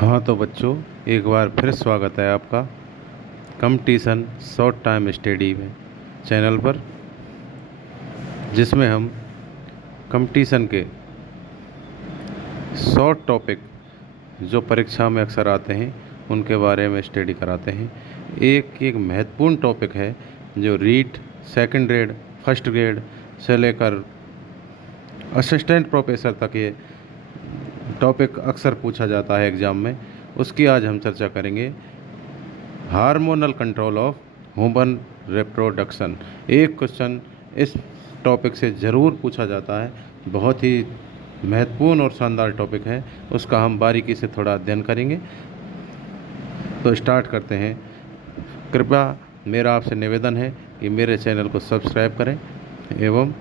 हाँ तो बच्चों, एक बार फिर स्वागत है आपका कंपटीशन शॉर्ट टाइम स्टडी में चैनल पर, जिसमें हम कंपटीशन के शॉर्ट टॉपिक जो परीक्षा में अक्सर आते हैं उनके बारे में स्टडी कराते हैं। एक एक महत्वपूर्ण टॉपिक है जो REET second grade first grade से लेकर असिस्टेंट प्रोफेसर तक ये टॉपिक अक्सर पूछा जाता है एग्ज़ाम में। उसकी आज हम चर्चा करेंगे। Hormonal control of human reproduction. एक क्वेश्चन इस टॉपिक से ज़रूर पूछा जाता है, बहुत ही महत्वपूर्ण और शानदार टॉपिक है। उसका हम बारीकी से थोड़ा अध्ययन करेंगे। तो स्टार्ट करते हैं। कृपया मेरा आपसे निवेदन है कि मेरे चैनल को सब्सक्राइब करें एवं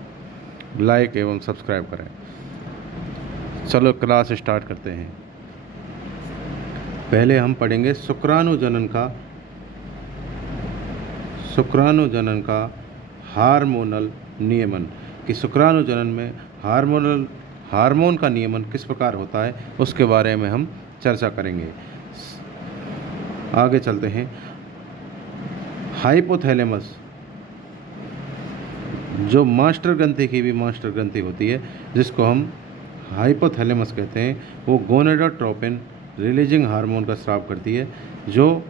लाइक एवं सब्सक्राइब करें। चलो क्लास स्टार्ट करते हैं। पहले हम पढ़ेंगे शुक्राणु जनन का हार्मोनल नियमन, कि शुक्राणु जनन में हार्मोन का नियमन किस प्रकार होता है, उसके बारे में हम चर्चा करेंगे। आगे चलते हैं। हाइपोथैलेमस, जो मास्टर ग्रंथि की भी मास्टर ग्रंथि होती है, जिसको हम हाइपोथैलेमस कहते हैं, वो गोनेडोट्रोपिन रिलीजिंग हार्मोन का स्राव करती है। जो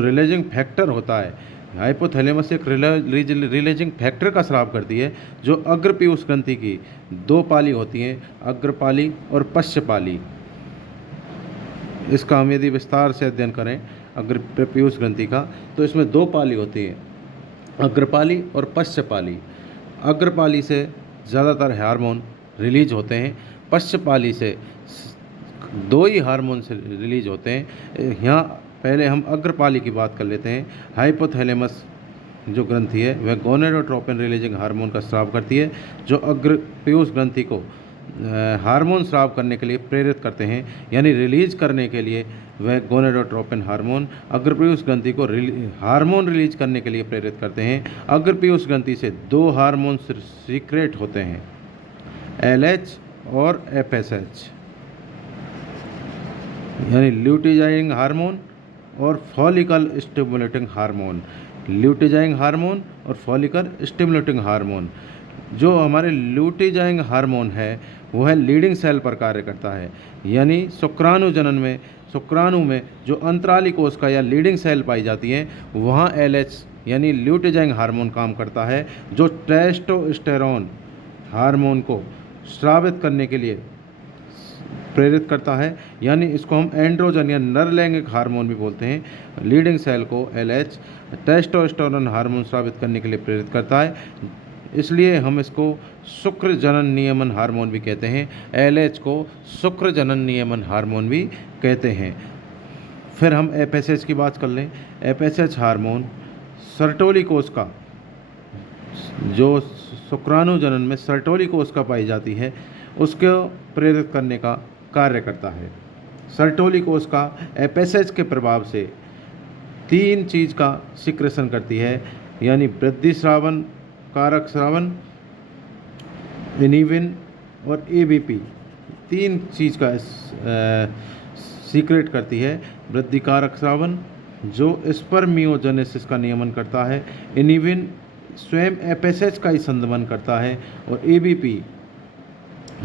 रिलीजिंग फैक्टर होता है, हाइपोथैलेमस एक रिलीजिंग फैक्टर का स्राव करती है, जो अग्रपीयूष ग्रंथि की दो पाली होती हैं, अग्रपाली और पश्चपाली। इसका हम यदि विस्तार से अध्ययन करें अग्रपीयूष ग्रंथि का, तो इसमें दो पाली होती हैं, अग्रपाली और पश्चपाली। अग्रपाली से ज़्यादातर हार्मोन रिलीज होते हैं, पश्चपाली से दो ही हार्मोन से रिलीज होते हैं। यहाँ पहले हम अग्रपाली की बात कर लेते हैं। हाइपोथैलेमस जो ग्रंथि है वह गोनेडोट्रोपिन रिलीजिंग हार्मोन का स्राव करती है, जो अग्रपीयूष ग्रंथि को हार्मोन स्राव करने के लिए प्रेरित करते हैं, यानी रिलीज करने के लिए वह गोनेडोट्रोपिन हार्मोन अग्रपीयूष ग्रंथि को हार्मोन रिलीज करने के लिए प्रेरित करते हैं। अग्रपीयूष ग्रंथि से दो हार्मोन सीक्रेट होते हैं, LH और FSH, यानी ल्यूटिजाइंग हार्मोन और फॉलिकल स्टिमुलेटिंग हार्मोन। ल्यूटिजाइंग हार्मोन और फॉलिकल स्टिमुलेटिंग हार्मोन। जो हमारे ल्यूटिजाइंग हार्मोन है वह लीडिंग सेल पर कार्य करता है, यानी शुक्राणु में जो अंतराली कोशिका या लीडिंग सेल पाई जाती हैं, वहाँ LH यानी ल्यूटिजाइंग हार्मोन काम करता है, जो टेस्टोस्टेरोन हार्मोन को स्रावित करने के लिए प्रेरित करता है, यानी इसको हम एंड्रोजन या नर लैंगिक हार्मोन भी बोलते हैं। लीडिंग सेल को LH टेस्टोस्टेरोन हार्मोन स्रावित करने के लिए प्रेरित करता है, इसलिए हम इसको शुक्र जनन नियमन हार्मोन भी कहते हैं। LH को शुक्र जनन नियमन हार्मोन भी कहते हैं। फिर हम FSH की बात कर लें। FSH हार्मोन सर्टोली कोशिका, जो शुक्राणु जनन में सर्टोली कोशिका पाई जाती है, उसको प्रेरित करने का कार्य करता है। सर्टोली कोशिका FSH के प्रभाव से तीन चीज़ का सिक्रेशन करती है, यानी वृद्धि श्रावण, कारक श्रावण, इनिविन और ABP। तीन चीज़ का सीक्रेट करती है। वृद्धि कारक श्रावण जो स्पर्मियोजेनेसिस का नियमन करता है, इनिविन स्वयं FSH का ही संदमन करता है, और ABP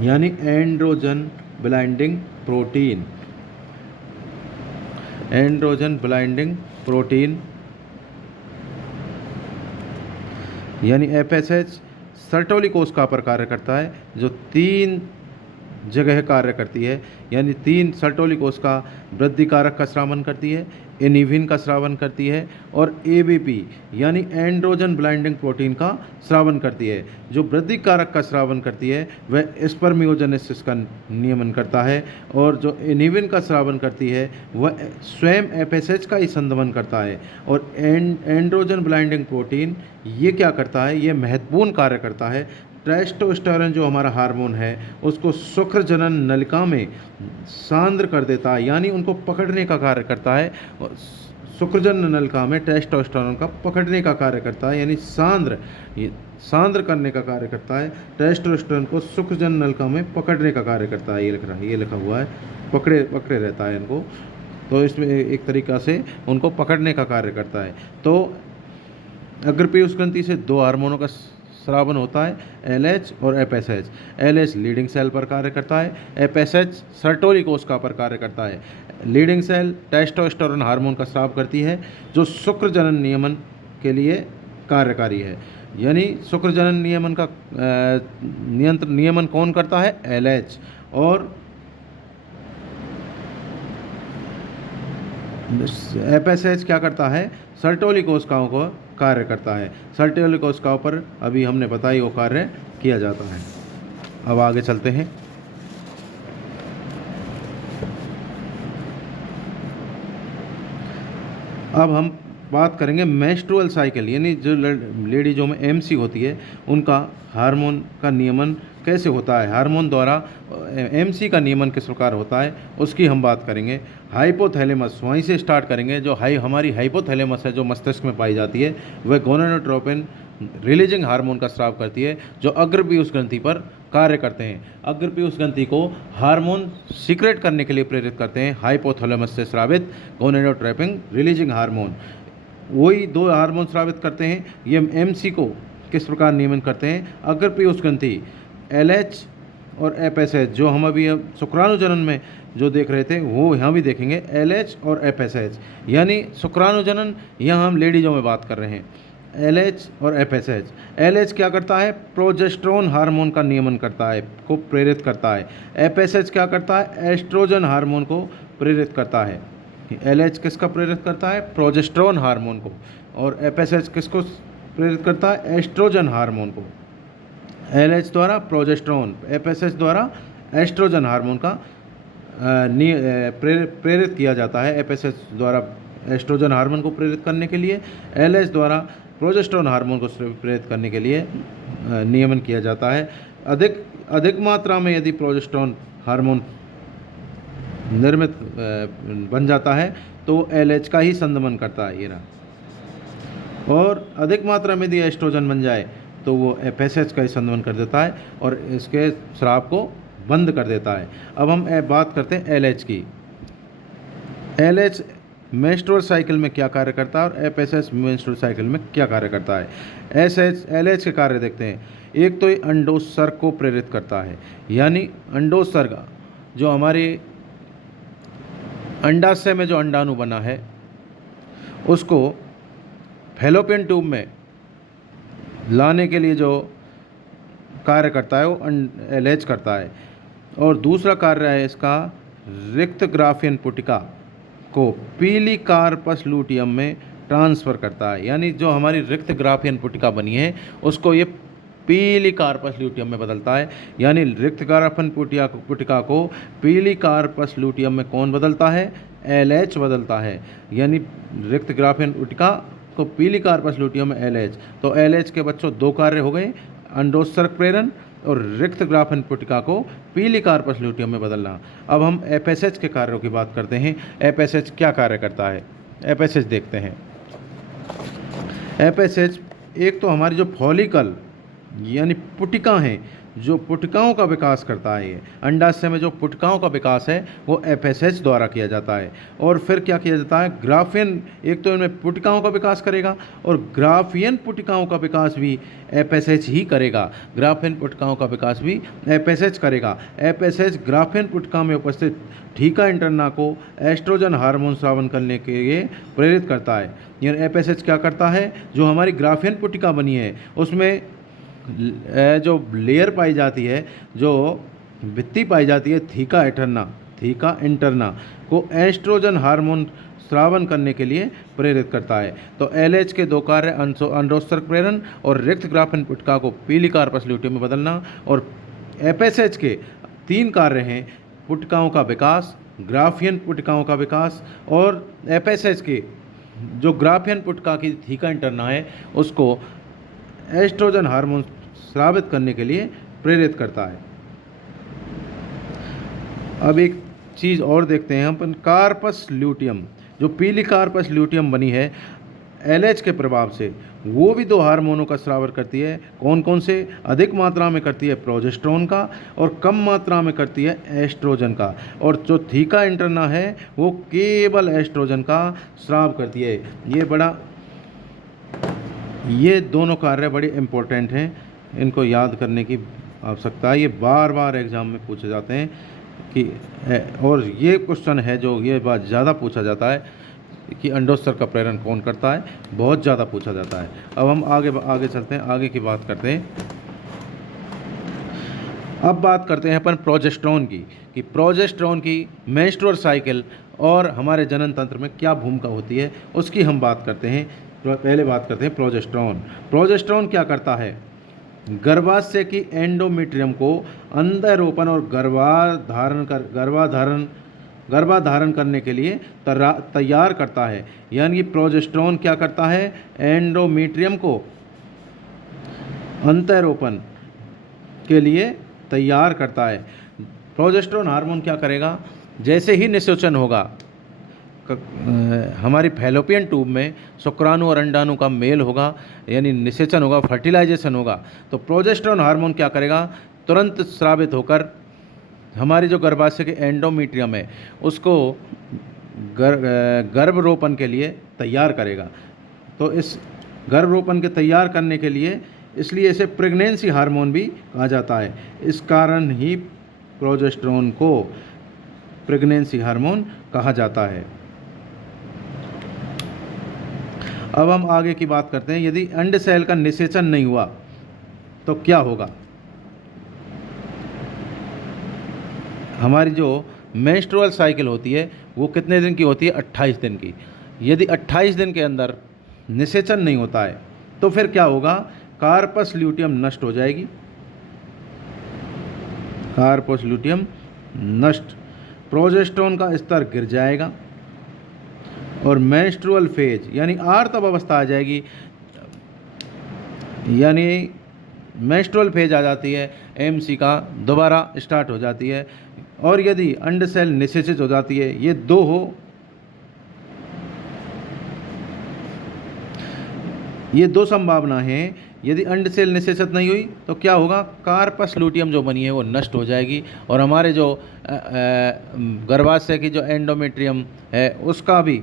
यानी androgen blinding protein. Androgen blinding protein यानी FSH सर्टोली कोशिका पर कार्य करता है, जो तीन जगह कार्य करती है, यानी तीन सर्टोली कोशिका वृद्धि कारक का श्रावण करती है, इनिविन का श्रावण करती है, और ABP यानी एंड्रोजन ब्लाइंडिंग प्रोटीन का श्रावण करती है। जो वृद्धि कारक का श्रावण करती है वह स्पर्मियोजेनेसिस का नियमन करता है, और जो इनिविन का श्रावण करती है वह स्वयं FSH का ही संदमन करता है। और एंड्रोजन ब्लाइंडिंग प्रोटीन ये क्या करता है, ये महत्वपूर्ण कार्य करता है। टेस्टोस्टेरोन जो हमारा हार्मोन है उसको शुक्र जनन नलिका में सांद्र कर देता है, यानी उनको पकड़ने का कार्य करता है। शुक्रजनन नलिका में टेस्टोस्टेरोन का पकड़ने का कार्य करता है, यानी सांद्र करने का कार्य करता है। टेस्टोस्टेरोन को शुक्रजनन नलिका में पकड़ने का कार्य करता है। ये लिखा हुआ है, पकड़े रहता है इनको, तो इसमें एक तरीक़ा से उनको पकड़ने का कार्य करता है। तो अग्रपीयूष ग्रंथि से दो हार्मोनों का स्रावन होता है, LH और FSH। LH लीडिंग सेल पर कार्य करता है, FSH सर्टोरी कोशिका पर कार्य करता है। लीडिंग सेल टेस्टोस्टेरोन हार्मोन का स्राव करती है, जो शुक्र जनन नियमन के लिए कार्यकारी है। यानी शुक्र जनन नियमन का नियमन कौन करता है? LH। और FSH क्या करता है? सर्टोली कोशिकाओं को कार्य करता है। सर्टोली कोशिकाओं पर अभी हमने बताई वो कार्य किया जाता है। अब आगे चलते हैं। अब हम बात करेंगे मेंस्ट्रुअल साइकिल, यानी जो लेडीजों में MC होती है उनका हार्मोन का नियमन कैसे होता है, हार्मोन द्वारा MC का नियमन किस प्रकार होता है, उसकी हम बात करेंगे। हाइपोथैलेमस, वहीं से स्टार्ट करेंगे। जो हमारी हाइपोथैलेमस है, जो मस्तिष्क में पाई जाती है, वह गोनाडोट्रोपिन रिलीजिंग हार्मोन का स्राव करती है, जो अग्रपीयूष ग्रंथि पर कार्य करते हैं। अग्रपीयूष ग्रंथि को हार्मोन सीक्रेट करने के लिए प्रेरित करते हैं, हाइपोथैलेमस से स्रावित गोनाडोट्रोपिन रिलीजिंग हार्मोन। वही दो हार्मोन स्रावित करते हैं। ये MC को किस प्रकार नियमन करते हैं? अग्रपीयूष ग्रंथि LH और FSH, जो हम अभी शुक्राणु जनन में जो देख रहे थे वो यहाँ भी देखेंगे, LH और FSH। यानी शुक्राणु जनन यहाँ हम लेडीजों में बात कर रहे हैं, LH और FSH। LH क्या करता है? प्रोजेस्टेरोन हार्मोन का नियमन करता है, को प्रेरित करता है। FSH क्या करता है? एस्ट्रोजन हार्मोन को प्रेरित करता है। LH किसका प्रेरित करता है? प्रोजेस्टेरोन हार्मोन को। और FSH किसको प्रेरित करता है? एस्ट्रोजन हार्मोन को। LH द्वारा प्रोजेस्टेरोन, FSH द्वारा एस्ट्रोजन हार्मोन का प्रेरित किया जाता है। FSH द्वारा एस्ट्रोजन हार्मोन को प्रेरित करने के लिए, LH द्वारा प्रोजेस्टेरोन हार्मोन को प्रेरित करने के लिए नियमन किया जाता है। अधिक मात्रा में यदि प्रोजेस्टेरोन हार्मोन निर्मित बन जाता है तो LH का ही संदमन करता है, ये रहा। और अधिक मात्रा में यदि एस्ट्रोजन बन जाए तो वो FSH का ही संदमन कर देता है और इसके स्राव को बंद कर देता है। अब हम बात करते हैं LH की। LH मेंस्ट्रुअल साइकिल में क्या कार्य करता है और FSH मेंस्ट्रुअल साइकिल में क्या कार्य करता है। LH के कार्य देखते हैं। एक तो ये अंडोत्सर्ग को प्रेरित करता है, यानी अंडोत्सर्ग जो हमारे अंडाशय में जो अंडाणु बना है उसको फैलोपियन ट्यूब में लाने के लिए जो कार्य करता है वो LH करता है। और दूसरा कार्य है इसका, रिक्त ग्राफियन पुटिका को पीली कार्पस लूटियम में ट्रांसफ़र करता है। यानी जो हमारी रिक्त ग्राफियन पुटिका बनी है उसको ये पीली कार्पस लूटियम में बदलता है। यानी रिक्त ग्राफियन पुटिका को पीली कार्पस लूटियम में कौन बदलता है? LH बदलता है। यानी रिक्त ग्राफियन पुटिका को पीली कार्पस लूटियम में LH। तो LH के बच्चों दो कार्य हो गए, अंडोत्सर्ग प्रेरण और रिक्त ग्राफियन पुटिका को पीली कार्पस लूटियम में बदलना। अब हम FSH के कार्यों की बात करते हैं। FSH क्या कार्य करता है? FSH देखते हैं। FSH एक तो हमारी जो फॉलिकल यानी पुटिका हैं, जो पुटिकाओं का विकास करता है, ये अंडाशय में जो पुटिकाओं का विकास है वो FSH द्वारा किया जाता है। और फिर क्या किया जाता है? ग्राफियन, एक तो इनमें पुटिकाओं का विकास करेगा और ग्राफियन पुटिकाओं का विकास भी FSH ही करेगा। ग्राफियन पुटिकाओं का विकास भी FSH करेगा। FSH ग्राफियन पुटिका में उपस्थित ठीका इंटरना को एस्ट्रोजन हार्मोन स्रावन करने के लिए प्रेरित करता है। यानी FSH क्या करता है? जो हमारी ग्राफियन पुटिका बनी है उसमें जो लेयर पाई जाती है, जो भित्ति पाई जाती है, थीका इंटरना को एस्ट्रोजन हार्मोन स्रावन करने के लिए प्रेरित करता है। तो LH के दो कार्य, अंडोत्सर्ग प्रेरण और रिक्त ग्राफियन पुटिका को पीली कार्पस लूटियम में बदलना। और FSH के तीन कार्य हैं, पुटिकाओं का विकास, ग्राफियन पुटिकाओं का विकास और FSH के जो ग्राफियन पुटिका की थीका इंटरना है उसको एस्ट्रोजन हार्मोन स्रावित करने के लिए प्रेरित करता है। अब एक चीज़ और देखते हैं हम, कार्पस लूटियम। जो पीली कार्पस ल्यूटियम बनी है LH के प्रभाव से, वो भी 2 हार्मोनों का स्राव करती है। कौन कौन से? अधिक मात्रा में करती है प्रोजेस्टेरोन का और कम मात्रा में करती है एस्ट्रोजन का। और जो थीका इंटरना है वो केवल एस्ट्रोजन का स्राव करती है। ये दोनों कार्य बड़े इम्पोर्टेंट हैं, इनको याद करने की आवश्यकता है। ये बार बार एग्ज़ाम में पूछे जाते हैं कि और ये क्वेश्चन है जो ये बात ज़्यादा पूछा जाता है कि अंडोत्सर्ग का प्रेरण कौन करता है, बहुत ज़्यादा पूछा जाता है। अब हम आगे चलते हैं, आगे की बात करते हैं। अब बात करते हैं अपन प्रोजेस्टेरोन की, कि प्रोजेस्टेरोन की मेंस्ट्रुअल साइकिल और हमारे जनन तंत्र में क्या भूमिका होती है, उसकी हम बात करते हैं। पहले बात करते हैं प्रोजेस्टेरोन। प्रोजेस्टेरोन क्या करता है? गर्भाशय की एंडोमेट्रियम को अंडरोपण और गर्भाधारण करने के लिए तैयार करता है। यानी प्रोजेस्टेरोन क्या करता है? एंडोमेट्रियम को अंतरोपण के लिए तैयार करता है। प्रोजेस्टेरोन हार्मोन क्या करेगा? जैसे ही निषेचन होगा हमारी फैलोपियन ट्यूब में शुक्राणु और अंडाणु का मेल होगा, यानी निषेचन होगा, फर्टिलाइजेशन होगा, तो प्रोजेस्टेरोन हार्मोन क्या करेगा? तुरंत स्रावित होकर हमारी जो गर्भाशय के एंडोमेट्रियम है उसको गर्भरोपण के लिए तैयार करेगा। तो इस गर्भरोपण के तैयार करने के लिए, इसलिए इसे प्रेगनेंसी हार्मोन भी कहा जाता है। इस कारण ही प्रोजेस्टेरोन को प्रेगनेंसी हार्मोन कहा जाता है। अब हम आगे की बात करते हैं। यदि अंड सेल का निषेचन नहीं हुआ तो क्या होगा? हमारी जो मेंस्ट्रुअल साइकिल होती है वो कितने दिन की होती है? 28 दिन की। यदि 28 दिन के अंदर निषेचन नहीं होता है तो फिर क्या होगा? कार्पस ल्यूटियम नष्ट हो जाएगी, कार्पस ल्यूटियम नष्ट, प्रोजेस्टेरोन का स्तर गिर जाएगा और मेंस्ट्रुअल फेज यानी आर्तव अवस्था आ जाएगी, यानी मेंस्ट्रुअल फेज आ जाती है, MC का दोबारा स्टार्ट हो जाती है। और यदि अंड सेल निषेचित हो जाती है, ये दो संभावना है। यदि अंड सेल निषेचित नहीं हुई तो क्या होगा? कार्पस ल्यूटियम जो बनी है वो नष्ट हो जाएगी और हमारे जो गर्भाशय की जो एंडोमेट्रियम है उसका भी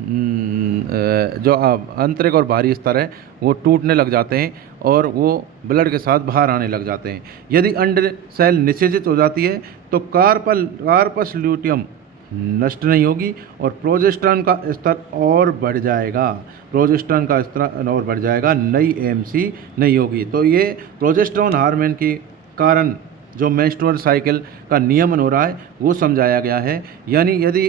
जो आंतरिक और बाहरी स्तर है वो टूटने लग जाते हैं और वो ब्लड के साथ बाहर आने लग जाते हैं। यदि अंड सेल निषेचित हो जाती है तो कार्पस ल्यूटियम नष्ट नहीं होगी और प्रोजेस्टेरोन का स्तर और बढ़ जाएगा, प्रोजेस्टेरोन का स्तर और बढ़ जाएगा, नई MC नहीं होगी। तो ये प्रोजेस्टेरोन हार्मोन के कारण जो मेंस्ट्रुअल साइकिल का नियमन हो रहा है वो समझाया गया है। यानी यदि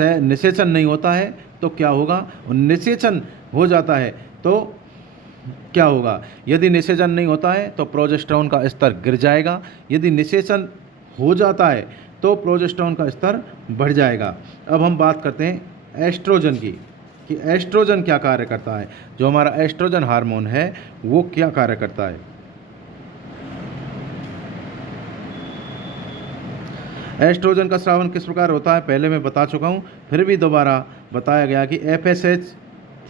निषेचन नहीं होता है तो क्या होगा? निषेचन हो जाता है तो क्या होगा? यदि निषेचन नहीं होता है तो प्रोजेस्टेरोन का स्तर गिर जाएगा, यदि निषेचन हो जाता है तो प्रोजेस्टेरोन का स्तर बढ़ जाएगा। अब हम बात करते हैं एस्ट्रोजन की, कि एस्ट्रोजन क्या कार्य करता है। जो हमारा एस्ट्रोजन हार्मोन है वो क्या कार्य करता है। एस्ट्रोजन का स्रावन किस प्रकार होता है पहले मैं बता चुका हूँ, फिर भी दोबारा बताया गया कि FSH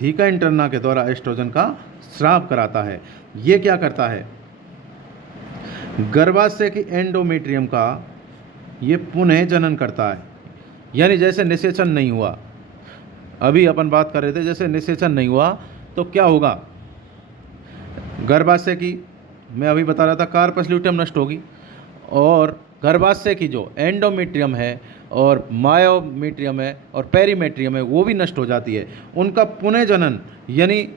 थीका इंटरना के द्वारा एस्ट्रोजन का स्राव कराता है। ये क्या करता है? गर्भाशय की एंडोमेट्रियम का ये पुनः जनन करता है। यानी जैसे निषेचन नहीं हुआ, अभी अपन बात कर रहे थे, जैसे निषेचन नहीं हुआ तो क्या होगा? गर्भाशय की, मैं अभी बता रहा था, कार्पस ल्यूटियम नष्ट होगी और गर्भाशय की जो एंडोमेट्रियम है और मायोमेट्रियम है और पेरीमेट्रियम है वो भी नष्ट हो जाती है। उनका पुनः जनन यानी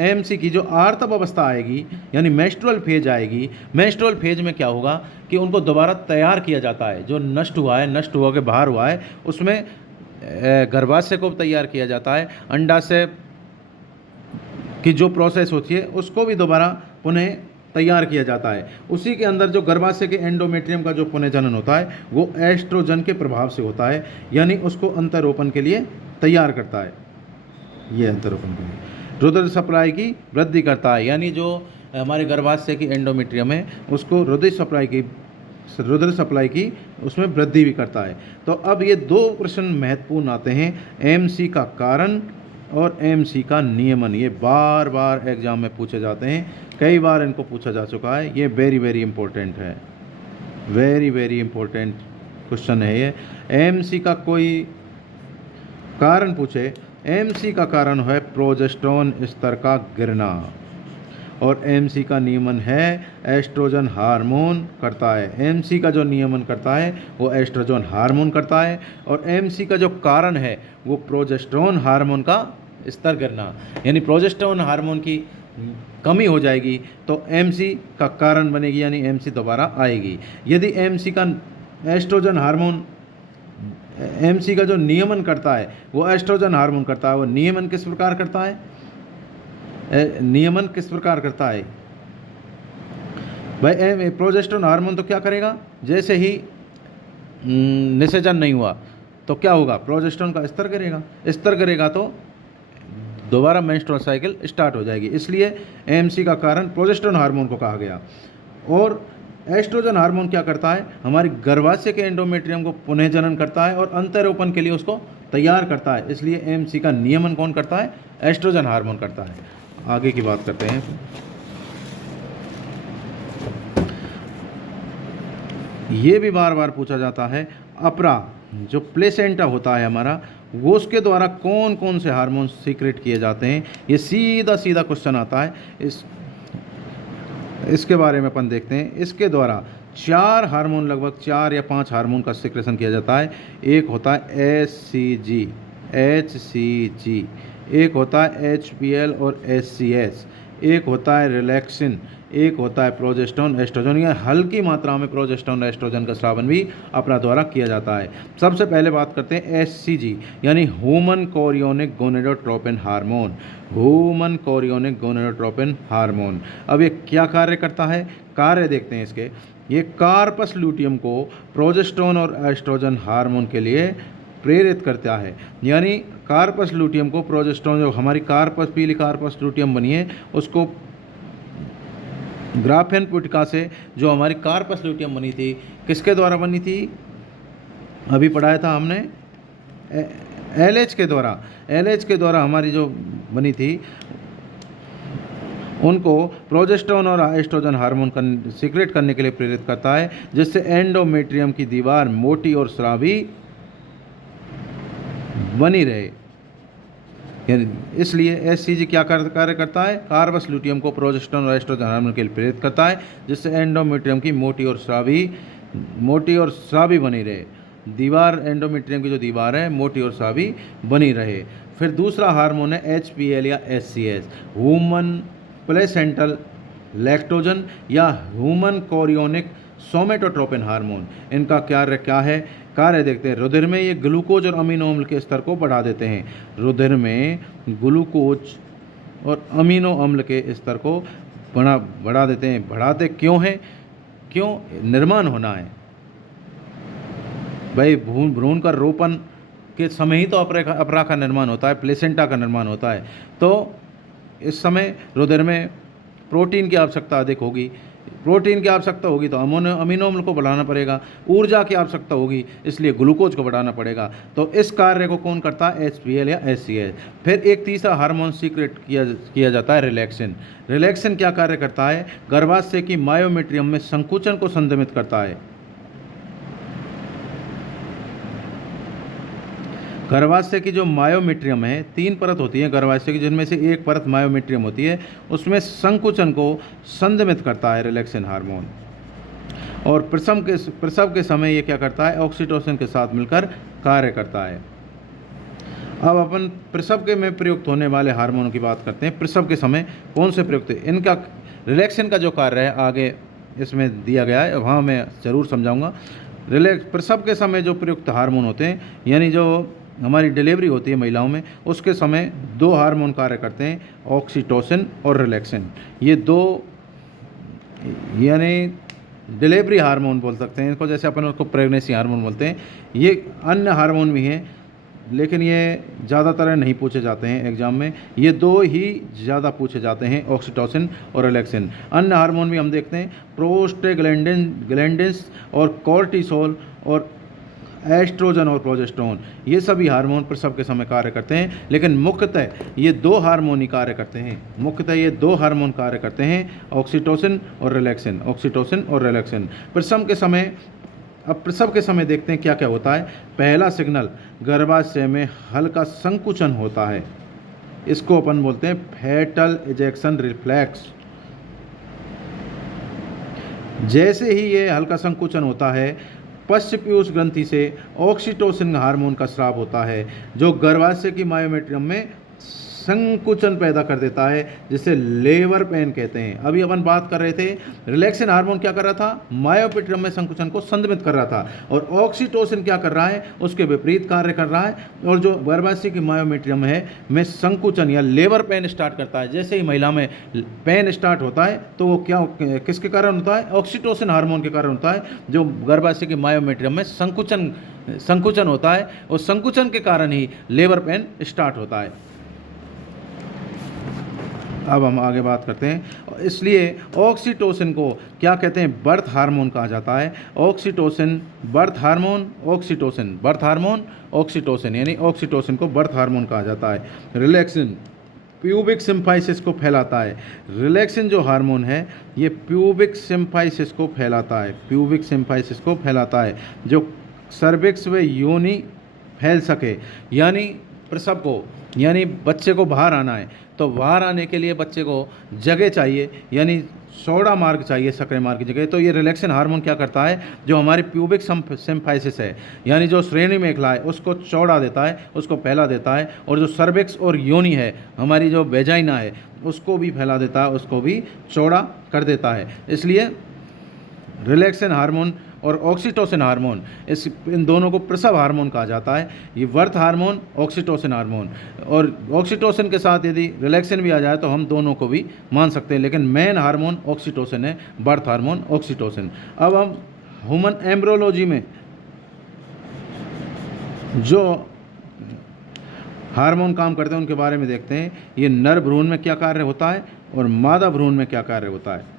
MC की जो आर्तव अवस्था आएगी यानी मेंस्ट्रुअल फेज आएगी, मेंस्ट्रुअल फेज में क्या होगा कि उनको दोबारा तैयार किया जाता है। जो नष्ट हुआ है, नष्ट हुआ के बाहर हुआ है, उसमें गर्भाशय को तैयार किया जाता है, अंडाशय की जो प्रोसेस होती है उसको भी दोबारा पुनः तैयार किया जाता है। उसी के अंदर जो गर्भाशय के एंडोमेट्रियम का जो पुनर्जनन होता है वो एस्ट्रोजन के प्रभाव से होता है, यानी उसको अंतरोपण के लिए तैयार करता है। ये अंतरोपण के लिए रुधिर सप्लाई की वृद्धि करता है, यानी जो हमारे गर्भाशय की एंडोमेट्रियम है उसको रुधिर सप्लाई की रुधिर सप्लाई की उसमें वृद्धि भी करता है। तो अब ये दो प्रश्न महत्वपूर्ण आते हैं, एमसी का कारण और एमसी का नियमन। ये बार बार एग्जाम में पूछे जाते हैं, कई बार इनको पूछा जा चुका है। ये वेरी वेरी इंपॉर्टेंट है, वेरी वेरी इंपॉर्टेंट क्वेश्चन है ये। एमसी का कोई कारण पूछे, एमसी का कारण है प्रोजेस्टेरोन स्तर का गिरना, और एमसी का नियमन है एस्ट्रोजन हार्मोन करता है। एमसी का जो नियमन करता है वो एस्ट्रोजन हार्मोन करता है, और एमसी का जो कारण है वो प्रोजेस्टेरोन हार्मोन का स्तर गिरना, यानी प्रोजेस्टेरोन हार्मोन की कमी हो जाएगी तो एमसी का कारण बनेगी, यानी एमसी दोबारा आएगी। यदि एमसी का एस्ट्रोजन हार्मोन, एमसी का जो नियमन करता है वो एस्ट्रोजन हार्मोन करता है, वो नियमन किस प्रकार करता है, नियमन किस प्रकार करता है भाई? प्रोजेस्टेरोन हार्मोन तो क्या करेगा, जैसे ही निषेचन नहीं हुआ तो क्या होगा, प्रोजेस्टेरोन का स्तर गिरेगा, स्तर गिरेगा तो दोबारा मेंस्ट्रुअल साइकिल स्टार्ट हो जाएगी। इसलिए एमसी का कारण प्रोजेस्टेरोन हार्मोन को कहा गया। और एस्ट्रोजन हार्मोन क्या करता है, हमारी गर्भाशय के एंडोमेट्रियम को पुनः जनन करता है और अंतरोपण के लिए उसको तैयार करता है। इसलिए एमसी का नियमन कौन करता है, एस्ट्रोजन हार्मोन करता है। आगे की बात करते हैं। ये भी बार बार पूछा जाता है, अपरा जो प्लेसेंटा होता है हमारा, वो उसके द्वारा कौन कौन से हार्मोन सीक्रेट किए जाते हैं। ये सीधा सीधा क्वेश्चन आता है, इसके बारे में अपन देखते हैं। इसके द्वारा 4 हार्मोन, लगभग 4 या 5 हार्मोन का सिक्रेशन किया जाता है। एक होता है HCG, एक होता है HPL और SCS, एक होता है रिलैक्सिन, एक होता है प्रोजेस्टेरोन एस्ट्रोजन। या हल्की मात्रा में प्रोजेस्टेरोन एस्ट्रोजन का स्रावन भी अपना द्वारा किया जाता है। सबसे पहले बात करते हैं HCG, यानी human chorionic gonadotropin hormone, human chorionic gonadotropin hormone. अब ये क्या कार्य करता है, कार्य देखते हैं इसके। ये कार्पस लूटियम को प्रोजेस्टेरोन और एस्ट्रोजन हार्मोन के लिए प्रेरित करता है, यानी कार्पस लूटियम को प्रोजेस्टेरोन, जो हमारी कार्पस, पीली कार्पस लूटियम बनी है, उसको ग्राफेन पुटिका से जो हमारी कार्पस लूटियम बनी थी, किसके द्वारा बनी थी, अभी पढ़ाया था हमने, LH के द्वारा। LH के द्वारा हमारी जो बनी थी, उनको प्रोजेस्टेरोन और एस्ट्रोजन हार्मोन सीक्रेट करने के लिए प्रेरित करता है, जिससे एंडोमेट्रियम की दीवार मोटी और स्रावी बनी रहे। इसलिए HCG क्या कार्य करता है, कार्पस लूटियम को प्रोजेस्टेरोन और एस्ट्रोजन हार्मोन के लिए प्रेरित करता है, जिससे एंडोमेट्रियम की मोटी और स्रावी बनी रहे। दीवार, एंडोमेट्रियम की जो दीवार है मोटी और स्रावी बनी रहे। फिर दूसरा हार्मोन है HPL या SCS, ह्यूमन प्लेसेंटल लैक्टोजन या ह्यूमन कोरियोनिक सोमेटोट्रोपिन हार्मोन। इनका कार्य क्या है, कार्य देखते हैं। रुधिर में ये ग्लूकोज और अमीनो अम्ल के स्तर को बढ़ा देते हैं। रुधिर में ग्लूकोज और अमीनो अम्ल के स्तर को बढ़ा देते हैं। बढ़ाते क्यों हैं, क्यों, निर्माण होना है भाई। भ्रूण का रोपण के समय ही तो अपरा का निर्माण होता है, प्लेसेंटा का निर्माण होता है। तो इस समय रुधिर में प्रोटीन की आवश्यकता अधिक होगी, प्रोटीन की आवश्यकता होगी तो अमीनो अम्ल को बढ़ाना पड़ेगा, ऊर्जा की आवश्यकता होगी इसलिए ग्लूकोज को बढ़ाना पड़ेगा। तो इस कार्य को कौन करता है, HPL या SCS। फिर एक तीसरा हार्मोन सीक्रेट किया जाता है, रिलैक्सिन। रिलैक्सिन क्या कार्य करता है, गर्भाशय की मायोमेट्रियम में संकुचन को संदमित करता है। गर्भाशय की जो मायोमेट्रियम है, 3 परत होती है गर्भाशय की, जिनमें से एक परत मायोमेट्रियम होती है, उसमें संकुचन को संदमित करता है रिलैक्सिन हार्मोन। और प्रसव के समय ये क्या करता है, ऑक्सीटोसिन के साथ मिलकर कार्य करता है। अब अपन प्रसव के में प्रयुक्त होने वाले हार्मोनों की बात करते हैं। प्रसव के समय कौन से प्रयुक्त है, इनका रिलैक्सिन का जो कार्य है आगे इसमें दिया गया है, वहाँ मैं ज़रूर समझाऊँगा। प्रसव के समय जो प्रयुक्त हार्मोन होते हैं, यानी जो हमारी डिलीवरी होती है महिलाओं में, उसके समय 2 हार्मोन कार्य करते हैं, ऑक्सीटोसिन और रिलैक्सिन। ये 2 यानी डिलीवरी हार्मोन बोल सकते हैं इनको, जैसे अपन उसको प्रेगनेंसी हार्मोन बोलते हैं। ये अन्य हार्मोन भी हैं लेकिन ये ज़्यादातर नहीं पूछे जाते हैं एग्ज़ाम में। ये दो ही ज़्यादा पूछे जाते हैं, ऑक्सीटोसिन और रिलैक्सिन। अन्य हार्मोन भी हम देखते हैं, प्रोस्टाग्लैंडिन्स और कोर्टिसोल और एस्ट्रोजन और प्रोजेस्टेरोन, ये सभी हार्मोन प्रसव के समय कार्य करते हैं। लेकिन मुख्यतः ये दो हार्मोन ही कार्य करते हैं, मुख्यतः ये दो हार्मोन कार्य करते हैं, ऑक्सीटोसिन और रिलैक्सिन, ऑक्सीटोसिन और रिलैक्सिन। प्रसव के समय, अब प्रसव के समय देखते हैं क्या क्या होता है। पहला सिग्नल, गर्भाशय में हल्का संकुचन होता है, इसको अपन बोलते हैं फेटल इजेक्शन रिफ्लेक्स। जैसे ही ये हल्का संकुचन होता है, पश्च पीयूष ग्रंथि से ऑक्सीटोसिन हार्मोन का स्राव होता है, जो गर्भाशय की मायोमेट्रियम में संकुचन पैदा कर देता है, जिसे लेबर पेन कहते हैं। अभी अपन बात कर रहे थे, रिलैक्सिन हार्मोन क्या कर रहा था, मायोमेट्रियम में संकुचन को संदमित कर रहा था, और ऑक्सीटोसिन क्या कर रहा है, उसके विपरीत कार्य कर रहा है। और जो गर्भाशय की मायोमेट्रियम है में संकुचन या लेबर पेन स्टार्ट करता है, जैसे ही महिला में पेन स्टार्ट होता है तो वो क्या, किसके कारण होता है, ऑक्सीटोसिन हार्मोन के कारण होता है। जो गर्भाशय की मायोमेट्रियम में संकुचन होता है, और संकुचन के कारण ही लेबर पेन स्टार्ट होता है। अब हम आगे बात करते हैं। इसलिए ऑक्सीटोसिन को क्या कहते हैं, बर्थ हार्मोन कहा जाता है। Oxytocin birth hormone, oxytocin birth hormone, oxytocin यानी ऑक्सीटोसिन को बर्थ हार्मोन कहा जाता है। रिलैक्सिन प्यूबिक सिम्फाइसिस को फैलाता है। रिलैक्सिन जो हार्मोन है ये प्यूबिक सिम्फाइसिस को फैलाता है, प्यूबिक सिम्फाइसिस को फैलाता है, जो सर्विक्स व योनि फैल सके। यानी प्रसव को, यानी बच्चे को बाहर आना है, तो बाहर आने के लिए बच्चे को जगह चाहिए, यानी चौड़ा मार्ग चाहिए सक्रिय मार्ग की जगह। तो ये रिलैक्सिन हार्मोन क्या करता है, जो हमारी प्यूबिक सिम्फाइसिस है, यानी जो श्रेणी मेखला है उसको चौड़ा देता है, उसको फैला देता है, और जो सर्विक्स और योनि है, हमारी जो वेजाइना है, उसको भी फैला देता है, उसको भी चौड़ा कर देता है। इसलिए रिलैक्सिन हार्मोन और ऑक्सीटोसिन हार्मोन, इन दोनों को प्रसव हार्मोन कहा जाता है। ये बर्थ हार्मोन, ऑक्सीटोसिन हार्मोन, और ऑक्सीटोसिन के साथ यदि रिलैक्सिन भी आ जाए तो हम दोनों को भी मान सकते हैं, लेकिन मेन हार्मोन ऑक्सीटोसिन है, बर्थ हार्मोन ऑक्सीटोसिन। अब हम ह्यूमन एम्ब्रियोलॉजी में जो हार्मोन काम करते हैं उनके बारे में देखते हैं। ये नर भ्रूण में क्या कार्य होता है और मादा भ्रूण में क्या कार्य होता है।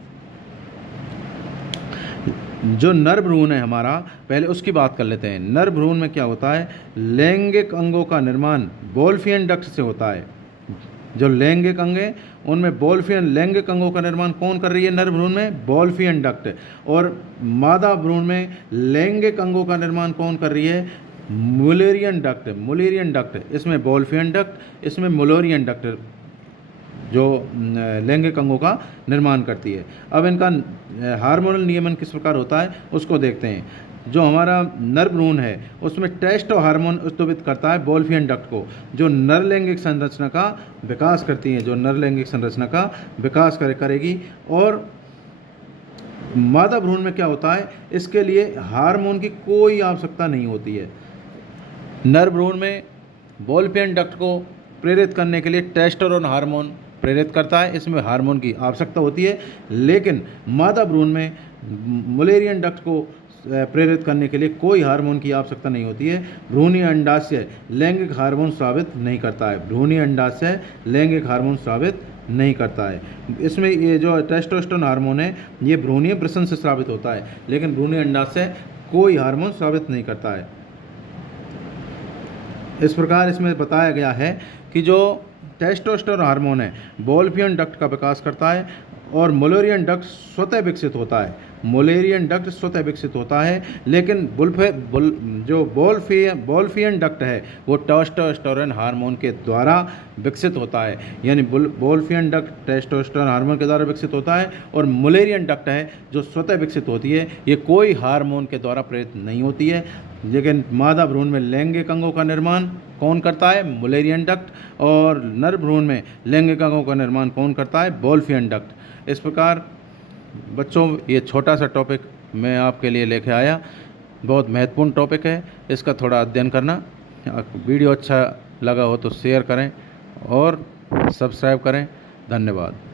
जो नर भ्रूण है हमारा, पहले उसकी बात कर लेते हैं। नर भ्रूण में क्या होता है, लैंगिक अंगों का निर्माण बोल्फियन डक्ट से होता है। जो लैंगिक अंग है उनमें बोल्फियन, लैंगिक अंगों का निर्माण कौन कर रही है नर भ्रूण में, बोल्फियन डक्ट। और मादा भ्रूण में लैंगिक अंगों का निर्माण कौन कर रही है, मुलेरियन डक्ट, मुलेरियन डक्ट। इसमें बोल्फियन डक्ट, इसमें मुलेरियन डक्ट जो लैंगिक अंगों का निर्माण करती है। अब इनका हार्मोनल नियमन किस प्रकार होता है उसको देखते हैं। जो हमारा नर भ्रूण है उसमें टेस्टो हार्मोन उत्पादित करता है बोल्फियन डक्ट को, जो नर लैंगिक संरचना का विकास करती है, जो नर लैंगिक संरचना का विकास करेगी। और मादा भ्रूण में क्या होता है, इसके लिए हार्मोन की कोई आवश्यकता नहीं होती है। नर भ्रूण में बोल्फियन डक्ट को प्रेरित करने के लिए टेस्टोस्टेरोन हार्मोन प्रेरित करता है, इसमें हार्मोन की आवश्यकता होती है। लेकिन मादा भ्रूण में मुलेरियन डक्ट को प्रेरित करने के लिए कोई हार्मोन की आवश्यकता नहीं होती है। भ्रूणीय अंडाशय लैंगिक हार्मोन स्रावित नहीं करता है, भ्रूणीय अंडाशय लैंगिक हार्मोन स्रावित नहीं करता है। इसमें ये जो टेस्टोस्टेरोन हार्मोन है ये भ्रूणीय वृषण से स्रावित होता है, लेकिन भ्रूणीय अंडाशय कोई हार्मोन स्रावित नहीं करता है। इस प्रकार इसमें बताया गया है कि जो टेस्टोस्टेरोन हार्मोन है बोल्फियन डक्ट का विकास करता है, और मुलेरियन डक्ट स्वतः विकसित होता है, मुलेरियन डक्ट स्वतः विकसित होता है। लेकिन जो बोल्फियन डक्ट है वो टेस्टोस्टेरोन हार्मोन के द्वारा विकसित होता है, यानी बोल्फियन डक्ट टेस्टोस्टेरोन हार्मोन के द्वारा विकसित होता है, और मुलेरियन डक्ट है जो स्वतः विकसित होती है, ये कोई हार्मोन के द्वारा प्रेरित नहीं होती है। लेकिन मादा भ्रूण में लैंगिक अंगों का निर्माण कौन करता है, मुलेरियन डक्ट, और नर भ्रूण में लैंगिक अंगों का निर्माण कौन करता है, बोल्फियन डक्ट। इस प्रकार बच्चों ये छोटा सा टॉपिक मैं आपके लिए लेके आया, बहुत महत्वपूर्ण टॉपिक है, इसका थोड़ा अध्ययन करना। वीडियो अच्छा लगा हो तो शेयर करें और सब्सक्राइब करें। धन्यवाद।